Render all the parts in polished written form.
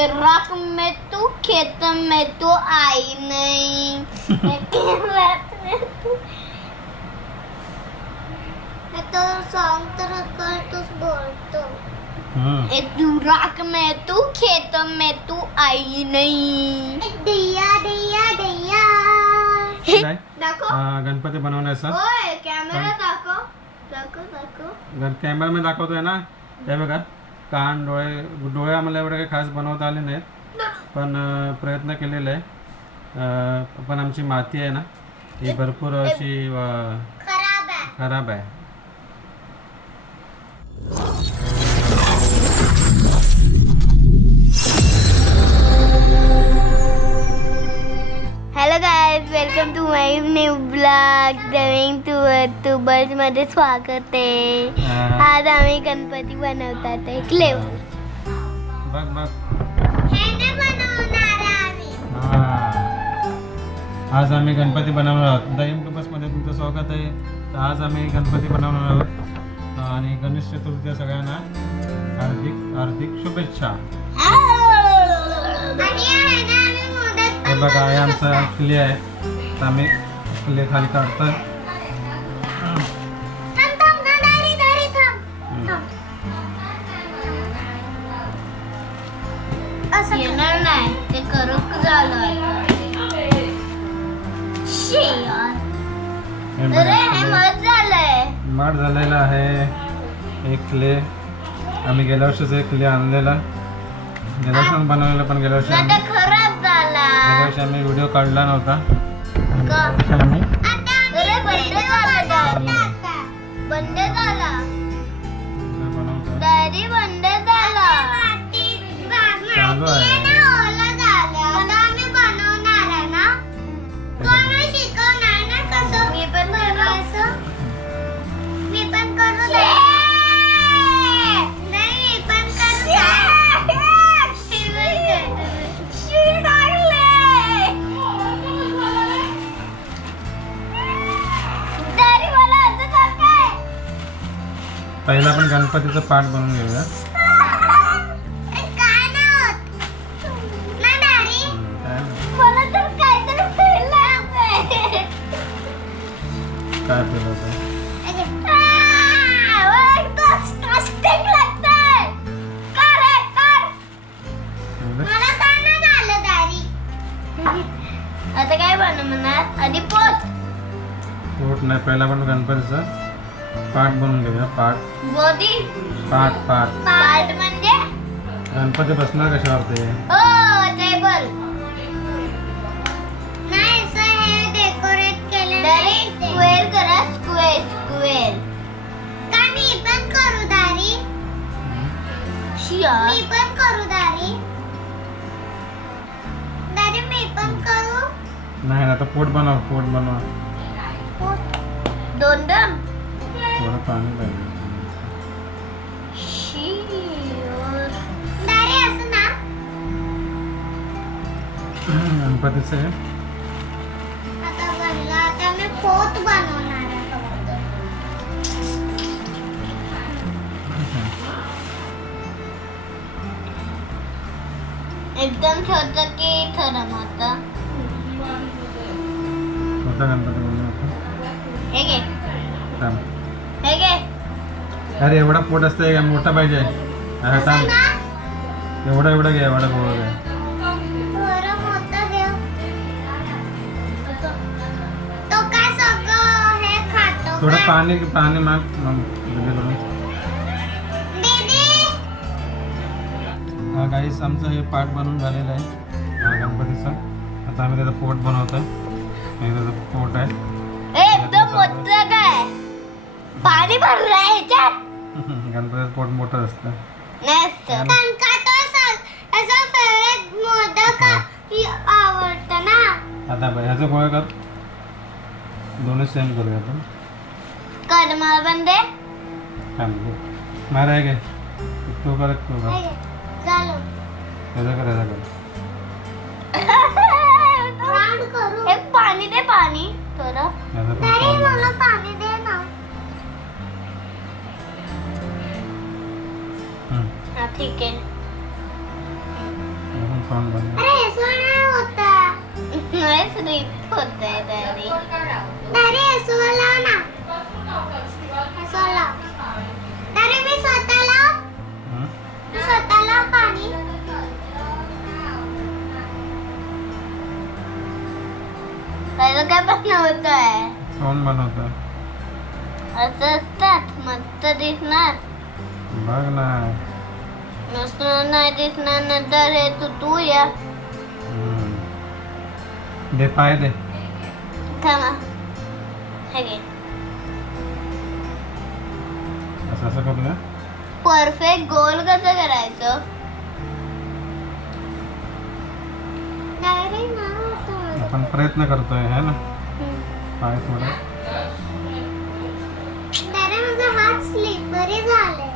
चिराग में तू खेत में तू आई नहीं तो सॉन्ग तर करतोस बोलतो राख में तू खेत में तू आई नहीं दिया दिया दिया दाखव गणपती बनवण्याचा ओय कॅमेरा दाखव दाखव दाखव कॅमेरा मध्ये दाखवतोय ना ते बघा कान डोळे आम्हाला एवढे काही खास बनवता आले नाहीत पण प्रयत्न केलेला आहे पण आमची माती आहे ना ही भरपूर अशी खराब आहे hello guys welcome to my new blog नवीन ट्यूबर्स मध्ये स्वागत आहे आज आम्ही गणपती बनवतात आहे क्ले बघ बघ हे बनवणार आम्ही आज आम्ही गणपती बनवणार आहोत द युट्यूबर्स मध्ये तुमचं स्वागत आहे तर आज आम्ही गणपती बनवणार आहोत आणि गणेश चतुर्थीच्या सगळ्यांना हार्दिक हार्दिक शुभेच्छा हे बघा हे आमचा क्ले आहे तर आम्ही क्ले खाली काढतोय येणार नाही ते करूक झालं माठ झालेला आहे एक क्ले आम्ही गेल्या वर्षीच एक क्ले आणलेला गेल्या वर्षी बनवलेला पण गेल्या वर्षी खराब झाला गेल्या वर्षी आम्ही व्हिडिओ काढला नव्हता बंद झाला डायरी बंद झाला चालू आहे पहिला आपण गणपतीचं पाठ बनवून घेऊया काय आता काय बनवणार आधी पोट नाही पहिला आपण गणपतीचं पाठ बनवून घेऊया पाठ बोधी पाठ पाठ पाठ म्हणजे गणपती बसणार कशावर ते टेबल नाही सर हे डेकोरेट केले डायरेक्ट स्क्वेअर करा स्क्वेअर स्क्वेअर का मी पण करू दारी मी पण करू दारी दारी मी पण करू नाही आता पोट बनव दोन दम थोडं पाणी पाहिजे दारी असं ना गणपतीचं आहे आता बनला आता मी पोत बनवणार आहे एकदम छोटा की थोडा मोठा मोठा गणपती बनवतो हे घे थांब हे घे अरे एवढा पोट असतं का मोठा पाहिजे अरे थांब एवढा घे एवढा गोळ घे थोडा मोठा घे तो काय सगळं हे खातो थोडं पाणी माग दीदी हा गाईस आमचं हे पाठ बनवून झालेलं आहे हा गणपतीचा आता आम्ही त्याचं पोट बनवतोय हे त्याचं पोट आहे एकदम मोठं काय पाणी भरलं आहे ह्याच्यात गणपतीचं पोट मोठं असतं आवडतं ना आता ह्याचं गोळा कर दोन्ही सेम करूया आपण कर मला पण दे मारा आहे काय तू कर तू कर चालू ह्याचा कर एक पाणी दे पाणी थोडं मला पाणी दे ना ठीक आहे सोन बनव. अरे ऐसा नहीं होता. नहीं स्लिप होता है दादी. दादी ऐसा लाव ना. ऐसा लाव. दादी मी स्वतः लाव. हं? मी स्वतः लाव पाणी. त्याला काय बनवतोय? सोन बनवतो. असं असतात मस्त दिसणार. बघ ना. मस्त नाही दिसणार नंतर हे तू या. हं. दे पाय दे. थांबा. हे घे. असं असं करूया. परफेक्ट गोल कसं करायचं? आपण प्रयत्न करतोय है ना. पाय थोडं. माझा हात स्लिपरी झालाय.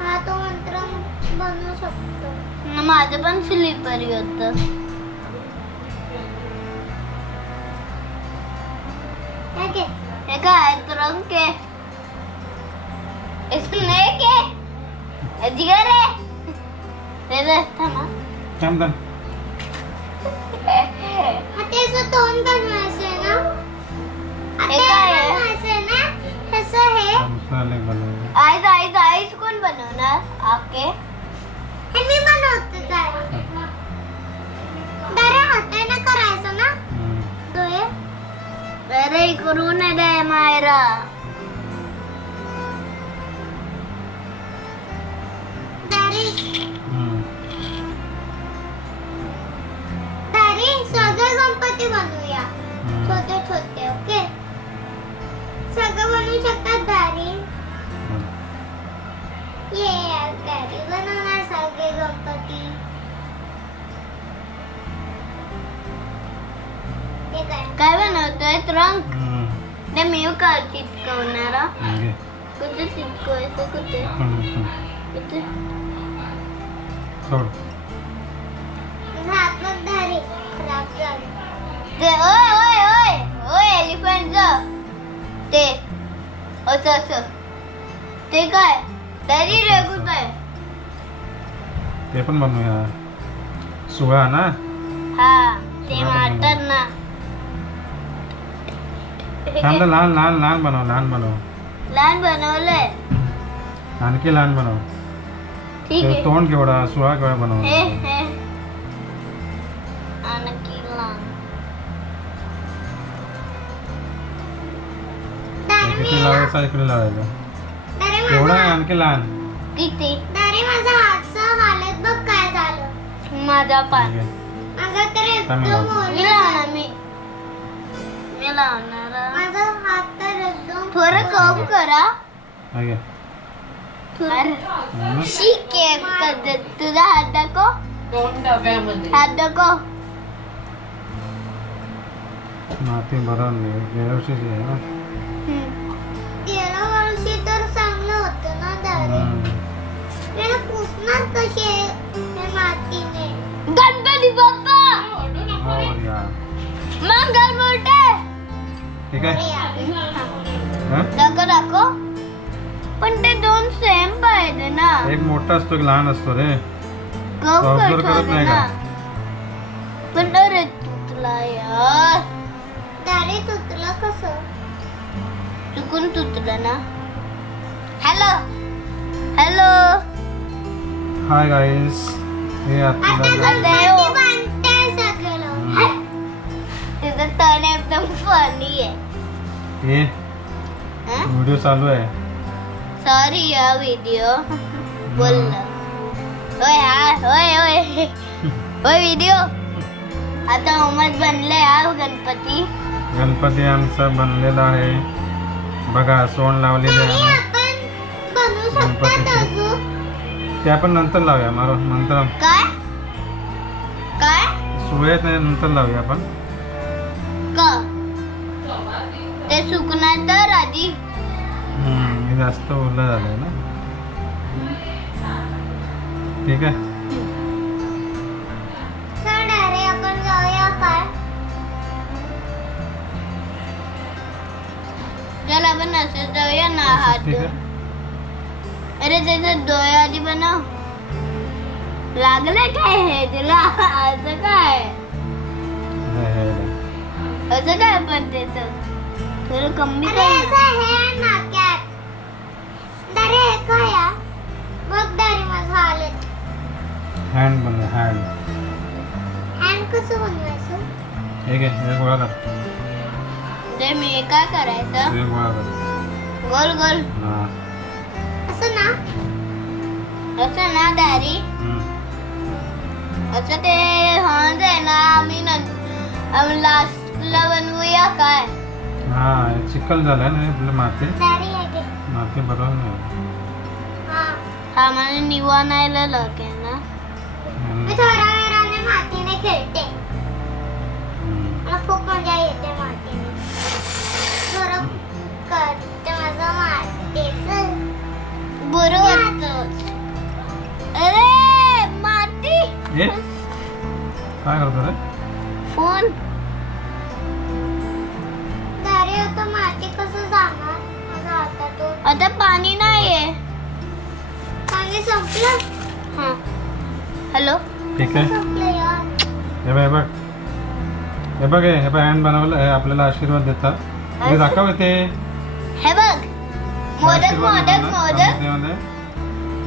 हा तो मंत्र बनवू शकतो. माझं पण स्लिपरी होतं. हे काय रंग के स्नेक है अजगर है. ते थांबा. थांब. त्याचं तोंड बनवायचं आहे ना. हे काय बनवायचं ना. कसं हे आईज आईज आईज कोण बनवणार? आके हे मी बनवते. दारे हाताने करायचं ना. डोळे अरे करू नये दे मायरा. दारी दारी सगळे गणपती बनवूया. छोटे छोटे. ओके सगळं बनवू शकतात दारी. ये दारी बनवणार सगळे गणपती. काय बनवतोय रंग? ते मी का चिटकवणार. कुठे चिटकवायचं? कुठे कुठे सोड. हात धारी खराब झाली. ते ओय ओय ओय ओय एलिफंटचं ते असं असं ते काय तरी रे कुठे? ते पण बनवूया. सुहा ना. हा ते मारतात ना. लहान लहान लहान बनव. लहान बनव. लहान बनवलंय. आणखी लहान बनव. ठीक आहे. तोंड केवढा सुहा केवढा बनव. हे हे आणखी लहान. किती लावायचा इकडे लावायचा. एवढा आहे आणखी लहान. किती? दारे माझा हातचा हालत बघ काय झालं. माझा पाय. माझा तर एकदम मी लावणार. मी लावणार. माझा हात तर एकदम थोडं कम करा. ठीक आहे. तुझा हात दाखव. हात दाखव. माती भरून गेल्या वर्षीची आहे ना. गेल्या वर्षी तर चांगलं होतं ना दारे. त्याला पुसणार कसे हे मातीने. गणपती बाप्पा. मंगल मोठे. ठीक आहे. दाखव. पण ते दोन सेम पाहिजे ना. एक मोठा असतो एक लहान असतो रे. करत नाही का? पण अरे तुटला यार. दारे तुटला कसं? चुकून तुटलं ना. Hello hello. Hi guys. हे आता तिथं तण एकदम फनी आहे. हे व्हिडिओ चालू आहे. सॉरी या व्हिडिओ बोललं. होय हा होय होय होय व्हिडिओ. आता उमत बनले हा गणपती. गणपती आमचा बनलेला आहे. बघा सोंड लावलेले आहे. ते आपण नंतर लावूया. मारो नंतर. काय काय सुरुवात नाही नंतर लावूया आपण. का ते सुकणार तर आधी. हे जास्त ओलं झालंय ना. ठीक आहे. आपण जाऊया काय? चल आपण असं जाऊया ना. हात. अरे त्याचा डोळे आधी बनव. लागलं काय हे तुला? असं काय असं काय पण त्याचं थोडं कमी कर ना. हँड बनव हँड. कसं बनवायचं? हे घे हे गोळा कर. ते मी काय करायचं? हे गोळा कर. गोल गोल हा असं ना दारी असं ते होऊन जाय ना. आम्ही लास्टला बनवूया काय? हा चिखल झालाय ना आपलं माती बरोबर नाही. हा मला निवा नाही लागेल ना. मी थोड्या वेळाने मातीने खेळते. मला खूप मजा येते मातीने. थोडं करते माझं मातीचं बरं वाटतं. अरे माती काय करतो रे? फोन दारी होतं. माती कसं जाणार माझ्या हातातून? आता पाणी नाहीये. पाणी संपलं. हा हॅलो ठीक आहे. संपलं यार. हे बघ हँड बनवलं आहे. आपल्याला आशीर्वाद देतात. हे दाखव ते. हे बघ मोदक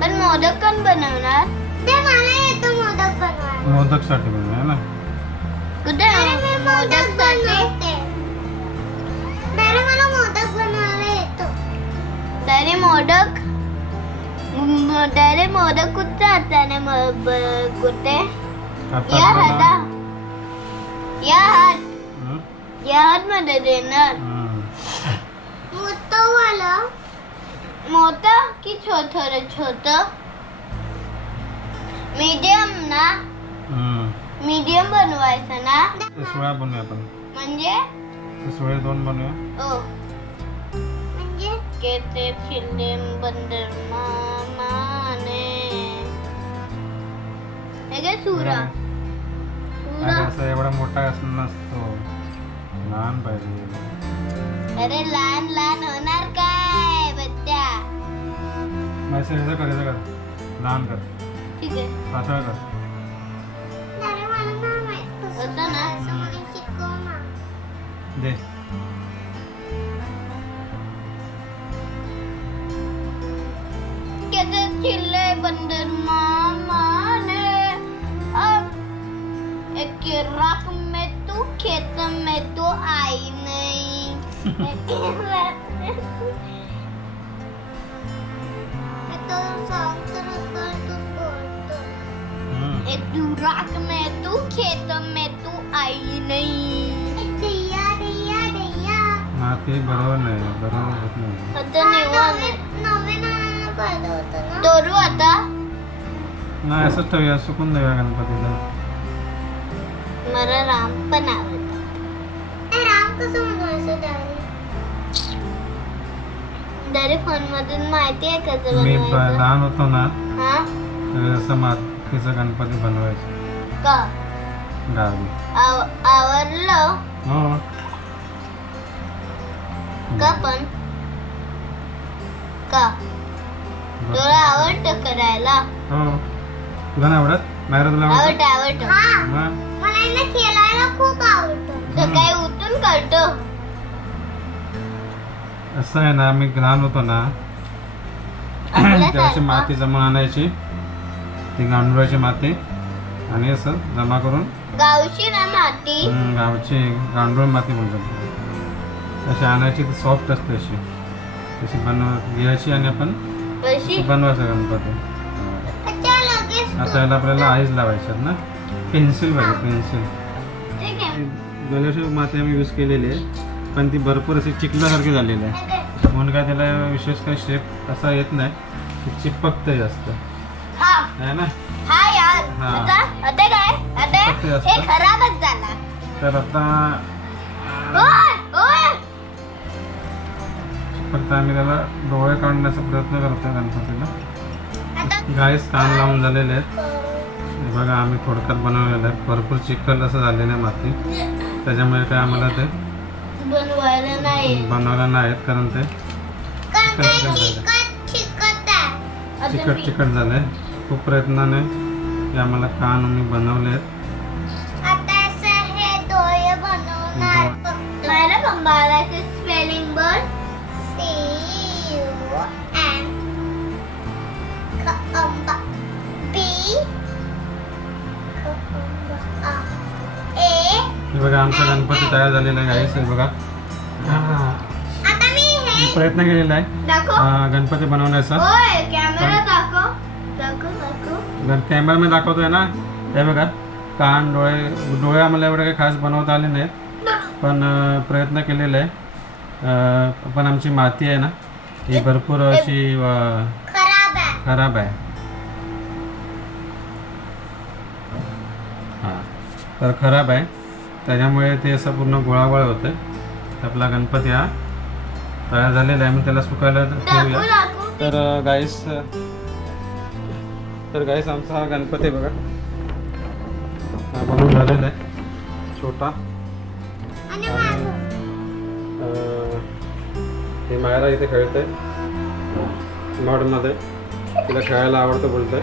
पण मोदक कोण बनवणार? ते मला येतं मोदक बनवायला. मोदक साठी बनवलं ना. कुठे मोदक बनवते? मला मोदक बनवायला येतो. मोदक कुठे हाताने कुठे? या हात मध्ये देणार. मोठा की छोट? मीडियम ना. मीडियम बनवायचं ना. सोळा बनवूया आपण. म्हणजे सोळे 2 बनवूया. म्हणजे केते फिल्म बंदर मामाने हे काय सुरा असं एवढा मोठा नसतो. लहान पाहिजे. अरे लहान होणार काय बच्चा? असं कर लहान कर. ठीक आहे पातळ कर. दे कैसे चिल्ले बंदर मामाने अब एक राख में तू खेत में तो आई नहीं. एक राख में तू खेत में तू आई नहीं. माती बरोबर नाही. बरोबर होत नाही. आता दोरू आता नाही असंच ठेवूया. सुकून देऊया गणपतीला. मला राम पण आवडतो. राम कसं बनवायचं दारी फोन मधून माहिती आहे कसं मी बनवायचं? लहान होतो ना हा असं मातीचा गणपती बनवायचं का गावी. आवडलं हो का पण का तुला आवडतं करायला? हो. तुला नाही आवडत? बाहेर तुला आवडतं. मला खेळायला खूप आवडतं. सकाळी उठून करतो. असं आहे ना. मी लहान होतो ना त्याची माती जमा आणायची. ती गांडुळाची माती आणि असं जमा करून गावची ना माती. गावची गांडूळ माती म्हणतात. अशी आणायची. ती सॉफ्ट असते. अशी तशी घ्यायची आणि आपण बनवायचं गणपती. आता याला आपल्याला आईज लावायच्यात ना. पेन्सिल पाहिजे. पेन्सिल गल्याची माती आम्ही यूज केलेली आहे. पण ती भरपूर अशी चिखलासारखी झालेली आहे. म्हणून काय त्याला विशेष काही शेप असा येत नाही. ती चिपकते जास्त आहे ना. खराबच झाला. तर आता फक्त आम्ही त्याला डोळे काढण्याचा प्रयत्न करतोय गणपतीला. गाईस कान लावून झालेले आहेत. बघा आम्ही थोडक्यात बनवलेलं आहे. भरपूर चिखल असं झालेलं आहे माती. त्याच्यामुळे काय आम्हाला ते बनवायला नाहीत. कारण ते चिकट झालंय. खूप प्रयत्नाने हे आम्हाला कान आम्ही बनवले आहेत. आता असं हे डोळे बनवणार. मला कंबालाचे स्पेलिंग बोल. C-U-M B-A. हे बघा आमचा गणपती तयार झालेला आहे गाईस. हे बघा आता मी हे प्रयत्न केलेला आहे दाखव. गणपती बनवण्याचा. ओय कॅमेरा दाखव. कॅमेरामध्ये दाखवतोय ना. हे बघा कान डोळे आम्हाला एवढे काही खास बनवता आले नाहीत, पण प्रयत्न केलेला आहे. पण आमची माती आहे ना ही भरपूर अशी खराब आहे. हां तर खराब आहे, त्याच्यामुळे ते असं पूर्ण गोळागोळा होतं. आपला गणपती हा तयार झालेला आहे. मग त्याला सुकायला ठेवूया. तर गाईस आमचा हा गणपती बघा हा बनवून झालेला आहे छोटा. आणि हे मायरा इथे खेळते मॉडमध्ये. तिला खेळायला आवडतं बोलतंय.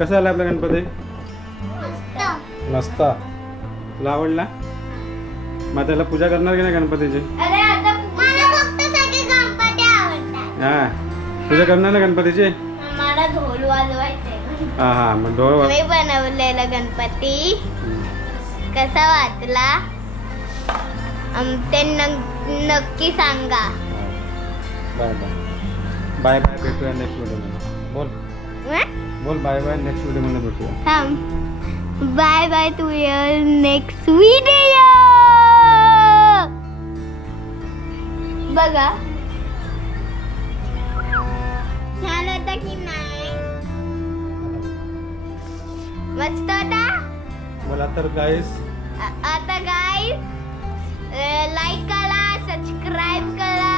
कसं आलं आपला गणपती? मस्त. तुला आवडला? मग त्याला पूजा करणार की नाही गणपतीची? हा पूजा करणार ना गणपतीची? मला ढोल वाजवायचे. हा मग ढोल मी बनवलेला गणपती कसा वाटला ते नक्की सांगा. Bye bye. बाय बाय, भेटूया नेक्स्ट व्हिडिओमध्ये. बोल बाय बाय, नेक्स्ट व्हिडिओमध्ये भेटूया. थांब. Bye bye to your next video. बघा छान होता की नाही? मस्त होता. मला तर गाईस आता गाईस लाईक करा, सबस्क्राईब करा.